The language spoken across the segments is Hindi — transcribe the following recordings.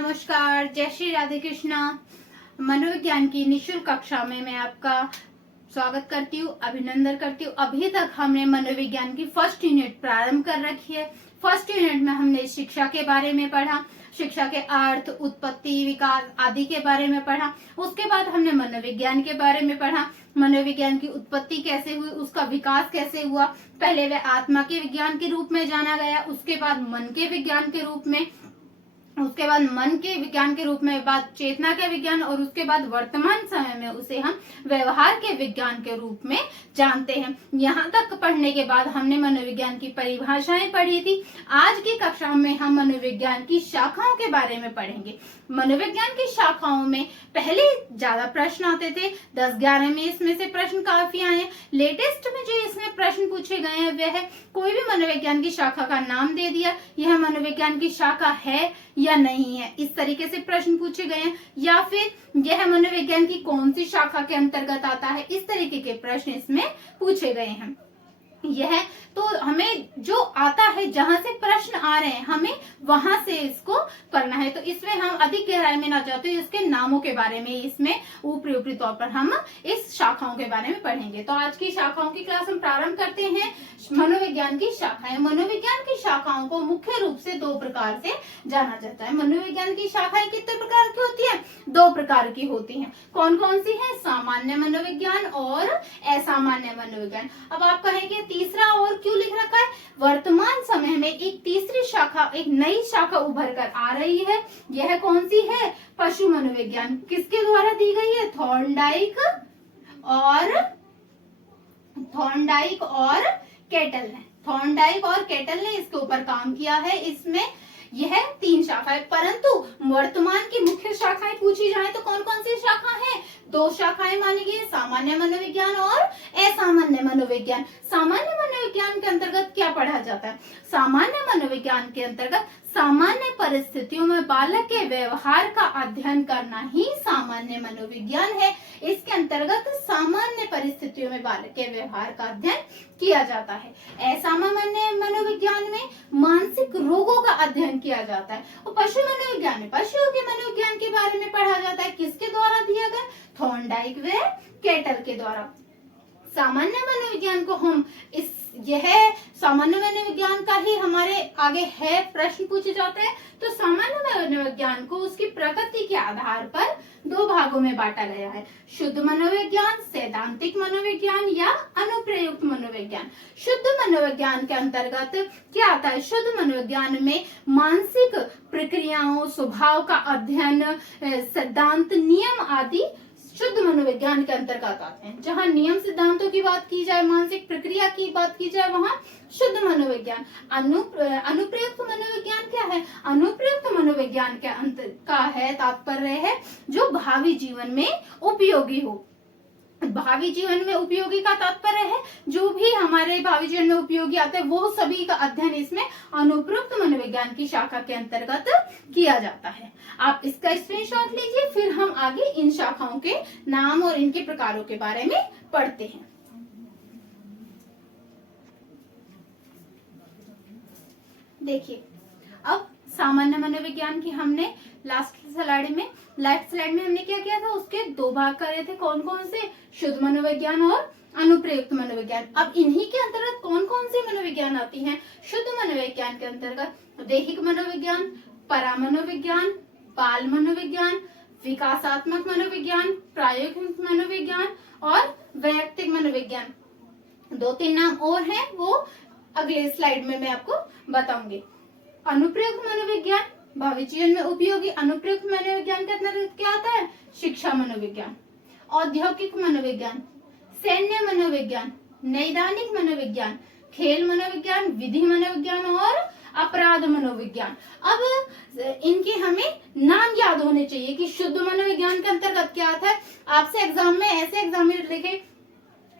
नमस्कार, जय श्री राधे कृष्णा। मनोविज्ञान की निःशुल्क कक्षा में मैं आपका स्वागत करती हूँ, अभिनंदन करती हूँ। अभी तक हमने मनोविज्ञान की फर्स्ट यूनिट प्रारंभ कर रखी है। फर्स्ट यूनिट में हमने शिक्षा के बारे में पढ़ा, शिक्षा के अर्थ, उत्पत्ति, विकास आदि के बारे में पढ़ा। उसके बाद हमने मनोविज्ञान के बारे में पढ़ा, मनोविज्ञान की उत्पत्ति कैसे हुई, उसका विकास कैसे हुआ। पहले वह आत्मा के विज्ञान के रूप में जाना गया, उसके बाद मन के विज्ञान के रूप में, उसके बाद मन के विज्ञान के रूप में, बाद चेतना के विज्ञान, और उसके बाद वर्तमान समय में उसे हम व्यवहार के विज्ञान के रूप में जानते हैं। यहाँ तक पढ़ने के बाद हमने मनोविज्ञान की परिभाषाएं पढ़ी थी। आज की कक्षा में हम मनोविज्ञान की शाखाओं के बारे में पढ़ेंगे। मनोविज्ञान की शाखाओं में पहले ज्यादा प्रश्न आते थे, 10-11 में इसमें से प्रश्न काफी आए। लेटेस्ट में जो इसमें प्रश्न पूछे गए हैं वह है, कोई भी मनोविज्ञान की शाखा का नाम दे दिया, यह मनोविज्ञान की शाखा है या नहीं है, इस तरीके से प्रश्न पूछे गए हैं। या फिर यह मनोविज्ञान की कौन सी शाखा के अंतर्गत आता है, इस तरीके के प्रश्न इसमें पूछे गए हैं। यह तो हमें जो आता है, जहां से प्रश्न आ रहे हैं, हमें वहां से इसको करना है। तो इसमें हम अधिक गहराई में ना जाते, इसके नामों के बारे में इसमें ऊपरी ऊपरी तौर पर हम इस शाखाओं के बारे में पढ़ेंगे। तो आज की शाखाओं की क्लास हम प्रारंभ करते हैं। मनोविज्ञान की शाखाएं। मनोविज्ञान की शाखाओं को मुख्य रूप से दो प्रकार से जाना जाता है। मनोविज्ञान की शाखाएं कितने प्रकार की होती है? दो प्रकार की होती हैं। कौन कौन सी है? सामान्य मनोविज्ञान और असामान्य मनोविज्ञान। अब आप कहेंगे तीसरा और क्यों लिख रखा है? वर्तमान समय में एक तीसरी शाखा, एक नई शाखा उभर कर आ रही है। यह कौन सी है? पशु मनोविज्ञान। किसके द्वारा दी गई है? थॉर्नडाइक और केटल ने। थॉर्नडाइक और केटल ने इसके ऊपर काम किया है। इसमें यह 3 शाखाएं, परंतु वर्तमान की मुख्य शाखाएं पूछी जाए तो कौन कौन सी शाखा है? 2 शाखाएं मानी गई, सामान्य मनोविज्ञान और असामान्य मनोविज्ञान। सामान्य मनोविज्ञान के अंतर्गत क्या पढ़ा जाता है? सामान्य मनोविज्ञान के अंतर्गत सामान्य परिस्थितियों में बालक के व्यवहार का अध्ययन करना ही सामान्य मनोविज्ञान है। इसके अंतर्गत सामान्य परिस्थितियों में बालक के व्यवहार का अध्ययन किया जाता है। असामान्य मनोविज्ञान में मानसिक रोगों का अध्ययन किया जाता है। और पशु मनोविज्ञान में पशुओं के मनोविज्ञान के बारे में पढ़ा जाता है। किसके द्वारा दिया गया? थॉर्नडाइक व केटल के द्वारा। सामान्य मनोविज्ञान को हम यह सामान्य मनोविज्ञान का ही हमारे आगे है, प्रश्न पूछे जाते हैं। तो सामान्य मनोविज्ञान को उसकी प्रकृति के आधार पर 2 भागों में बांटा गया है। शुद्ध मनोविज्ञान, सैद्धांतिक मनोविज्ञान या अनुप्रयुक्त मनोविज्ञान। शुद्ध मनोविज्ञान के अंतर्गत क्या आता है? शुद्ध मनोविज्ञान में मानसिक प्रक्रियाओं, स्वभाव का अध्ययन, सिद्धांत, नियम आदि शुद्ध मनोविज्ञान के अंतर्गत आते हैं। जहां नियम सिद्धांतों की बात की जाए, मानसिक प्रक्रिया की बात की जाए, वहां शुद्ध मनोविज्ञान। अनुप्रयुक्त मनोविज्ञान क्या है? अनुप्रयुक्त मनोविज्ञान के अंतर का है तात्पर्य है जो भावी जीवन में उपयोगी हो। भावी जीवन में उपयोगी का तात्पर्य है जो भी हमारे भावी जीवन में उपयोगी आता है, वो सभी का अध्ययन इसमें अनुप्रयुक्त मनोविज्ञान की शाखा के अंतर्गत किया जाता है। आप इसका स्क्रीनशॉट लीजिए, फिर हम आगे इन शाखाओं के नाम और इनके प्रकारों के बारे में पढ़ते हैं। देखिए, अब सामान्य मनोविज्ञान की हमने लास्ट स्लाइड में हमने क्या किया था? उसके 2 भाग करे थे। कौन कौन से? शुद्ध मनोविज्ञान और अनुप्रयुक्त मनोविज्ञान। अब इन्हीं के अंतर्गत कौन कौन सी मनोविज्ञान आती हैं? शुद्ध मनोविज्ञान के अंतर्गत दैहिक मनोविज्ञान, परामनोविज्ञान, बाल मनोविज्ञान, विकासात्मक मनोविज्ञान, प्रायोगिक मनोविज्ञान और वैयक्तिक मनोविज्ञान। 2-3 नाम और हैं, वो अगले स्लाइड में मैं आपको बताऊंगी। अनुप्रयुक्त मनोविज्ञान भावी जीवन में उपयोगी। अनुप्रयुक्त मनोविज्ञान के अंतर्गत क्या आता है? शिक्षा मनोविज्ञान, औद्योगिक मनोविज्ञान, सैन्य मनोविज्ञान, नैदानिक मनोविज्ञान, खेल मनोविज्ञान, विधि मनोविज्ञान और अपराध मनोविज्ञान। अब इनके हमें नाम याद होने चाहिए कि शुद्ध मनोविज्ञान के अंतर्गत क्या आता है। आपसे एग्जाम में ऐसे एग्जामिनर लिखे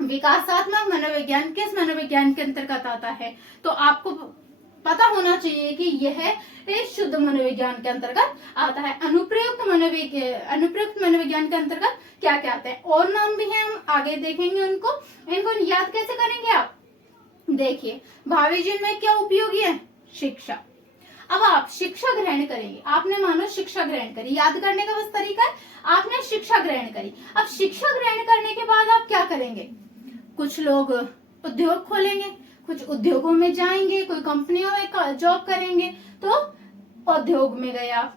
विकासात्मक मनोविज्ञान किस मनोविज्ञान के अंतर्गत आता है, तो आपको पता होना चाहिए कि यह शुद्ध मनोविज्ञान के अंतर्गत आता है। अनुप्रयुक्त मनोविज्ञान के अंतर्गत क्या क्या आता है, और नाम भी हैं, हम आगे देखेंगे इनको याद कैसे करेंगे आप। देखिए, भावी जीवन में क्या उपयोगी है? शिक्षा। अब आप शिक्षा ग्रहण करेंगे, आपने मानो शिक्षा ग्रहण करी, याद करने का बस तरीका है, आपने शिक्षा ग्रहण करी। अब शिक्षा ग्रहण करने के बाद आप क्या करेंगे, कुछ लोग उद्योग खोलेंगे, कुछ उद्योगों में जाएंगे, कोई कंपनियों में जॉब करेंगे, तो उद्योग में गए आप।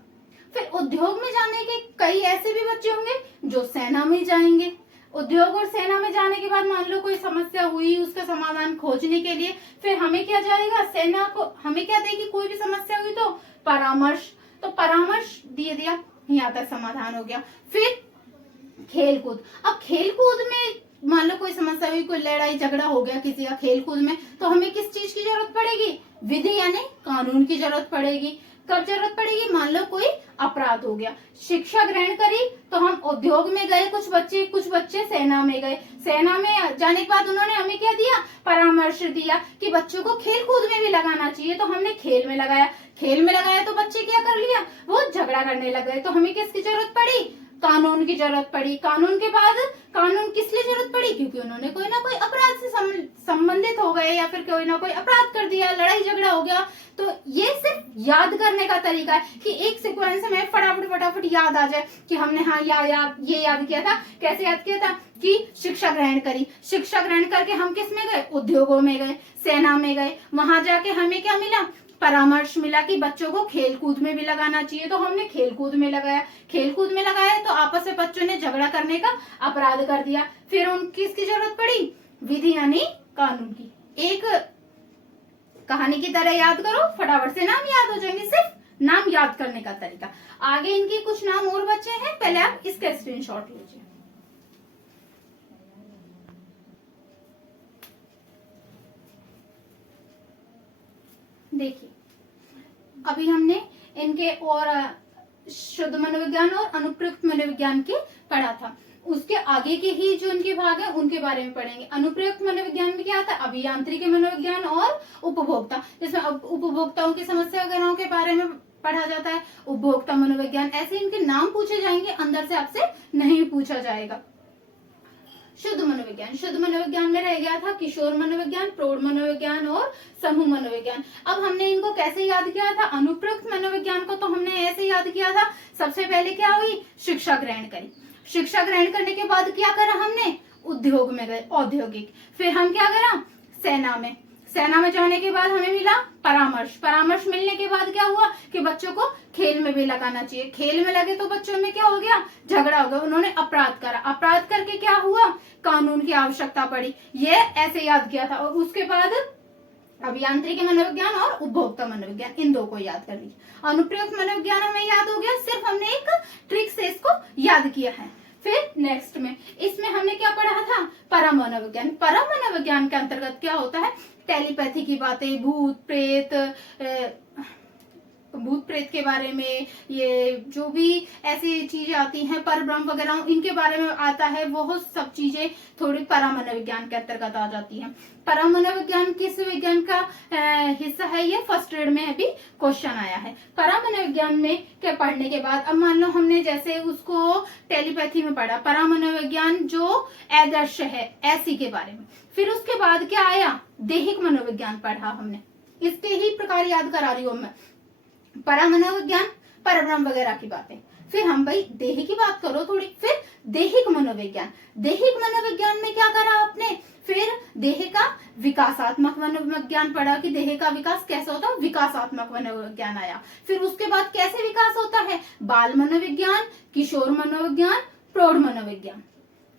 फिर उद्योग में जाने के कई ऐसे भी बच्चे होंगे जो सेना में जाएंगे। उद्योग और सेना में जाने के बाद मान लो कोई समस्या हुई, उसका समाधान खोजने के लिए फिर हमें क्या जाएगा, सेना को हमें क्या देगी, कोई भी समस्या हुई तो परामर्श, तो परामर्श दे दिया, यहाँ तक समाधान हो गया। फिर खेलकूद, अब खेलकूद में मान लो कोई समस्या हुई, कोई लड़ाई झगड़ा हो गया किसी का खेलकूद में, तो हमें किस चीज की जरूरत पड़ेगी, विधि यानी कानून की जरूरत पड़ेगी। कब जरूरत पड़ेगी, मान लो कोई अपराध हो गया, शिक्षा ग्रहण करी तो हम उद्योग में गए, कुछ बच्चे सेना में गए, सेना में जाने के बाद उन्होंने हमें क्या दिया, परामर्श दिया कि बच्चों को खेल कूद में भी लगाना चाहिए, तो हमने खेल में लगाया। खेल में लगाया तो बच्चे क्या कर लिया, वो झगड़ा करने लग गए, तो हमें किसकी जरूरत पड़ी, कानून की जरूरत पड़ी। कानून के बाद कानून किस लिए जरूरत पड़ी, क्योंकि उन्होंने कोई ना कोई अपराध से संबंधित हो गए या फिर कोई ना कोई अपराध कर दिया, लड़ाई झगड़ा हो गया। तो ये सिर्फ याद करने का तरीका है कि एक सीक्वेंस में फटाफट याद आ जाए कि हमने हाँ ये याद किया था। कैसे याद किया था कि शिक्षा ग्रहण करी, शिक्षा ग्रहण करके हम किस में गए, उद्योगों में गए, सेना में गए, वहां जाके हमें क्या मिला, परामर्श मिला कि बच्चों को खेलकूद में भी लगाना चाहिए, तो हमने खेलकूद में लगाया। खेलकूद में लगाया तो आपस में बच्चों ने झगड़ा करने का अपराध कर दिया, फिर उन किसकी जरूरत पड़ी, विधि यानी कानून की। एक कहानी की तरह याद करो, फटाफट से नाम याद हो जाएंगे, सिर्फ नाम याद करने का तरीका। आगे इनके कुछ नाम और बच्चे हैं, पहले आप इसका स्क्रीनशॉट लीजिए। देखिए अभी हमने इनके और शुद्ध मनोविज्ञान और अनुप्रयुक्त मनोविज्ञान के पढ़ा था, उसके आगे के ही जो इनके भाग है उनके बारे में पढ़ेंगे। अनुप्रयुक्त मनोविज्ञान में क्या आता है, अभियांत्रिकी मनोविज्ञान और उपभोक्ता, जिसमें उपभोक्ताओं की समस्या वगैरह के बारे में पढ़ा जाता है। उपभोक्ता मनोविज्ञान, ऐसे इनके नाम पूछे जाएंगे, अंदर से आपसे नहीं पूछा जाएगा। शुद्ध मनोविज्ञान, शुद्ध मनोविज्ञान में रह गया था किशोर मनोविज्ञान, प्रौढ़ मनोविज्ञान और समूह मनोविज्ञान। अब हमने इनको कैसे याद किया था, अनुप्रयुक्त मनोविज्ञान को तो हमने ऐसे याद किया था, सबसे पहले क्या हुई, शिक्षा ग्रहण करी, शिक्षा ग्रहण करने के बाद क्या करा हमने, उद्योग में गए, औद्योगिक, फिर हम क्या करा, सेना में, सेना में जाने के बाद हमें मिला परामर्श, परामर्श मिलने के बाद क्या हुआ कि बच्चों को खेल में भी लगाना चाहिए, खेल में लगे तो बच्चों में क्या हो गया, झगड़ा हो गया, उन्होंने अपराध करा, अपराध करके क्या हुआ, कानून की आवश्यकता पड़ी, ये ऐसे याद किया था। और उसके बाद अभियांत्रिकी मनोविज्ञान और उपभोक्ता मनोविज्ञान, इन दो को याद कर लीजिए। अनुप्रयुक्त मनोविज्ञान हमें याद हो गया, सिर्फ हमने एक ट्रिक से इसको याद किया है। फिर नेक्स्ट में इसमें हमने क्या पढ़ा था, परामनोविज्ञान। परामनोविज्ञान के अंतर्गत क्या होता है, टेलीपैथी की बातें, भूत प्रेत के बारे में, ये जो भी ऐसी चीजें आती हैं, परब्रह्म वगैरह, इनके बारे में आता है, वो सब चीजें थोड़ी परामनोविज्ञान के अंतर्गत आ जाती हैं। परामनोविज्ञान किस विज्ञान का हिस्सा है, ये फर्स्ट ग्रेड में अभी क्वेश्चन आया है। परामनोविज्ञान में क्या पढ़ने के बाद, अब मान लो हमने जैसे उसको टेलीपैथी में पढ़ा, परामनोविज्ञान जो अदृश्य है ऐसी के बारे में, फिर उसके बाद क्या आया, दैहिक मनोविज्ञान पढ़ा हमने, इसके ही प्रकार याद करा रही हूं मैं, परामनोविज्ञान, परब्रह्म वगैरह की बातें। फिर हम भाई देह की बात करो थोड़ी, फिर दैहिक मनोविज्ञान, दैहिक मनोविज्ञान में क्या करा आपने, फिर देह का विकासात्मक मनोविज्ञान पढ़ा कि देह का विकास कैसे होता है, विकासात्मक मनोविज्ञान आया। फिर उसके बाद कैसे विकास होता है, बाल मनोविज्ञान, किशोर मनोविज्ञान, प्रौढ़ मनोविज्ञान।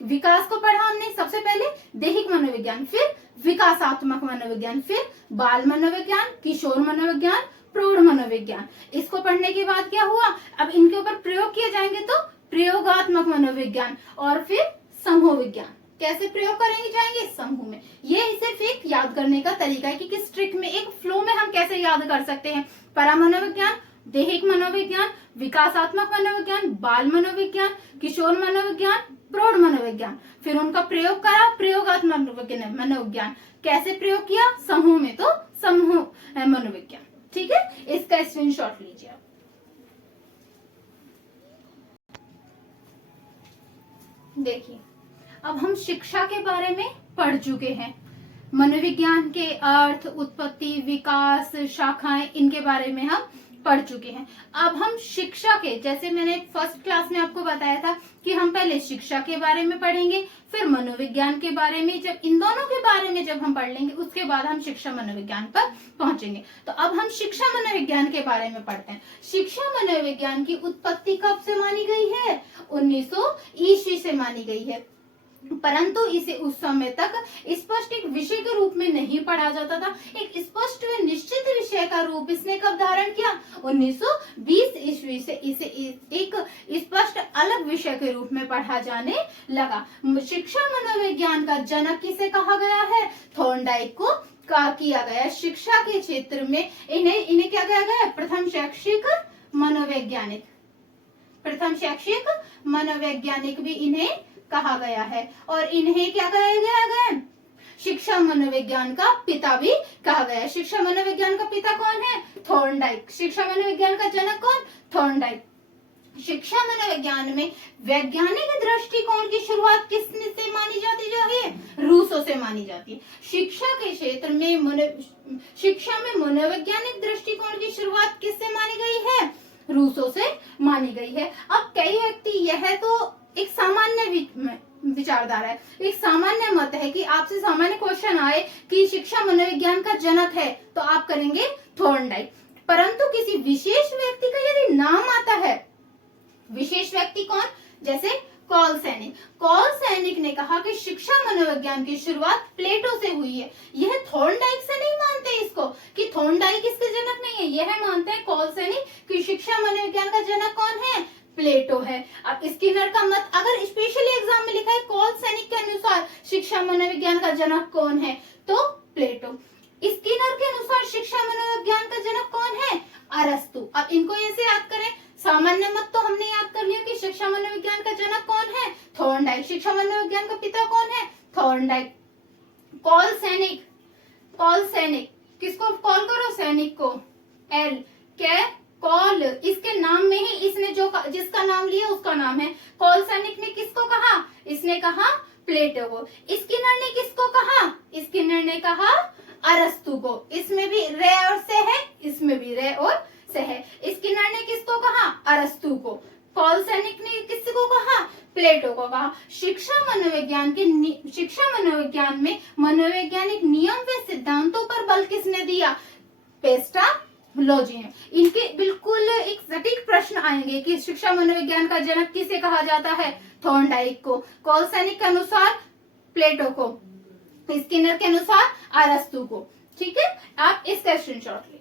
विकास को पढ़ा हमने सबसे पहले दैहिक मनोविज्ञान, फिर विकासात्मक मनोविज्ञान, फिर बाल मनोविज्ञान, किशोर मनोविज्ञान, प्रौढ़ मनोविज्ञान। इसको पढ़ने के बाद क्या हुआ, अब इनके ऊपर प्रयोग किए जाएंगे तो प्रयोगात्मक मनोविज्ञान, और फिर समूह विज्ञान। कैसे प्रयोग करेंगे जाएंगे, समूह में। ये सिर्फ एक याद करने का तरीका है कि किस ट्रिक में, एक फ्लो में हम कैसे याद कर सकते हैं। परामनोविज्ञान, दैहिक मनोविज्ञान, विकासात्मक मनोविज्ञान, बाल मनोविज्ञान, किशोर मनोविज्ञान, प्रौढ़ मनोविज्ञान, फिर उनका प्रयोग करा, प्रयोगात्मक मनोविज्ञान। कैसे प्रयोग किया, समूह में, तो समूह मनोविज्ञान। ठीक है, इसका स्क्रीनशॉट लीजिए आप। देखिए अब हम शिक्षा के बारे में पढ़ चुके हैं, मनोविज्ञान के अर्थ, उत्पत्ति, विकास, शाखाएं, इनके बारे में हम पढ़ चुके हैं। अब हम शिक्षा के, जैसे मैंने फर्स्ट क्लास में आपको बताया था कि हम पहले शिक्षा के बारे में पढ़ेंगे, फिर मनोविज्ञान के बारे में। जब इन दोनों के बारे में जब हम पढ़ लेंगे उसके बाद हम शिक्षा मनोविज्ञान पर पहुंचेंगे। तो अब हम शिक्षा मनोविज्ञान के बारे में पढ़ते हैं। शिक्षा मनोविज्ञान की उत्पत्ति कब से मानी गई है? 1900 ईस्वी से मानी गई है, परंतु इसे उस समय तक स्पष्ट एक विषय के रूप में नहीं पढ़ा जाता था। एक स्पष्ट व निश्चित विषय का रूप इसने कब धारण किया? 1920 ईस्वी से इसे एक स्पष्ट अलग विषय के रूप में पढ़ा जाने लगा। शिक्षा मनोविज्ञान का जनक किसे कहा गया है? थॉर्नडाइक को किया गया। शिक्षा के क्षेत्र में इन्हें क्या कहा गया? प्रथम शैक्षिक मनोवैज्ञानिक, प्रथम शैक्षिक मनोवैज्ञानिक भी इन्हें कहा गया है। और इन्हें क्या कहा गया? शिक्षा मनोविज्ञान का पिता भी कहा गया है। शिक्षा मनोविज्ञान का पिता कौन है? थॉर्नडाइक। शिक्षा मनोविज्ञान का जनक कौन? थॉर्नडाइक। शिक्षा मनोविज्ञान में वैज्ञानिक दृष्टिकोण की शुरुआत किसने से मानी जाती है? रूसों से मानी जाती है। शिक्षा के क्षेत्र में शिक्षा में मनोवैज्ञानिक दृष्टिकोण की शुरुआत किससे मानी गई है? रूसों से मानी गई है। अब कई व्यक्ति, यह तो एक सामान्य विचारधारा है, एक सामान्य मत है कि आपसे सामान्य क्वेश्चन आए कि शिक्षा मनोविज्ञान का जनक है तो आप करेंगे थॉर्नडाइक। परंतु किसी विशेष व्यक्ति का यदि नाम आता है, विशेष व्यक्ति कौन? जैसे कॉल सैनिक। कॉल सैनिक ने कहा कि शिक्षा मनोविज्ञान की शुरुआत प्लेटो से हुई है। यह थॉर्नडाइक से नहीं मानते इसको कि थॉर्नडाइक इसके जनक नहीं है। यह मानते हैं कॉल सैनिक कि शिक्षा मनोविज्ञान का जनक कौन है? प्लेटो है। अब स्किनर का मत अगर स्पेशली एग्जाम में लिखा है कॉल सैनिक के अनुसार शिक्षा मनोविज्ञान का जनक कौन है, तो प्लेटो। स्किनर के अनुसार शिक्षा मनोविज्ञान का जनक कौन है? अरस्तु। अब इनको ऐसे याद करें, सामान्य मत तो हमने याद कर लिया कि शिक्षा मनोविज्ञान का जनक कौन है? थॉर्नडाइक। शिक्षा मनोविज्ञान का पिता कौन है? थॉर्नडाइक। कॉल सैनिक, कॉल सैनिक, किसको कॉल करो? सैनिक को। एल क्या? कॉल। इसके नाम में ही इसने जिसका नाम लिया उसका नाम है। कॉल सैनिक ने किसको कहा? इसने कहा प्लेटो को। स्किनर ने किसको कहा? स्किनर ने कहा अरस्तु को। इसमें भी रे और से है, इसमें भी रे और से है। स्किनर ने किसको कहा? अरस्तु को। कॉल सैनिक ने किसको कहा? प्लेटो को कहा। शिक्षा मनोविज्ञान में मनोवैज्ञानिक नियम व सिद्धांतों पर बल किसने दिया? पेस्टालोजी ने। इनके बिल्कुल एक सटीक प्रश्न आएंगे कि शिक्षा मनोविज्ञान का जनक किसे कहा जाता है? थॉर्नडाइक को। कॉल सैनिक के अनुसार प्लेटो को, स्किनर के अनुसार अरस्तु को। ठीक है, आप इसका स्क्रीनशॉट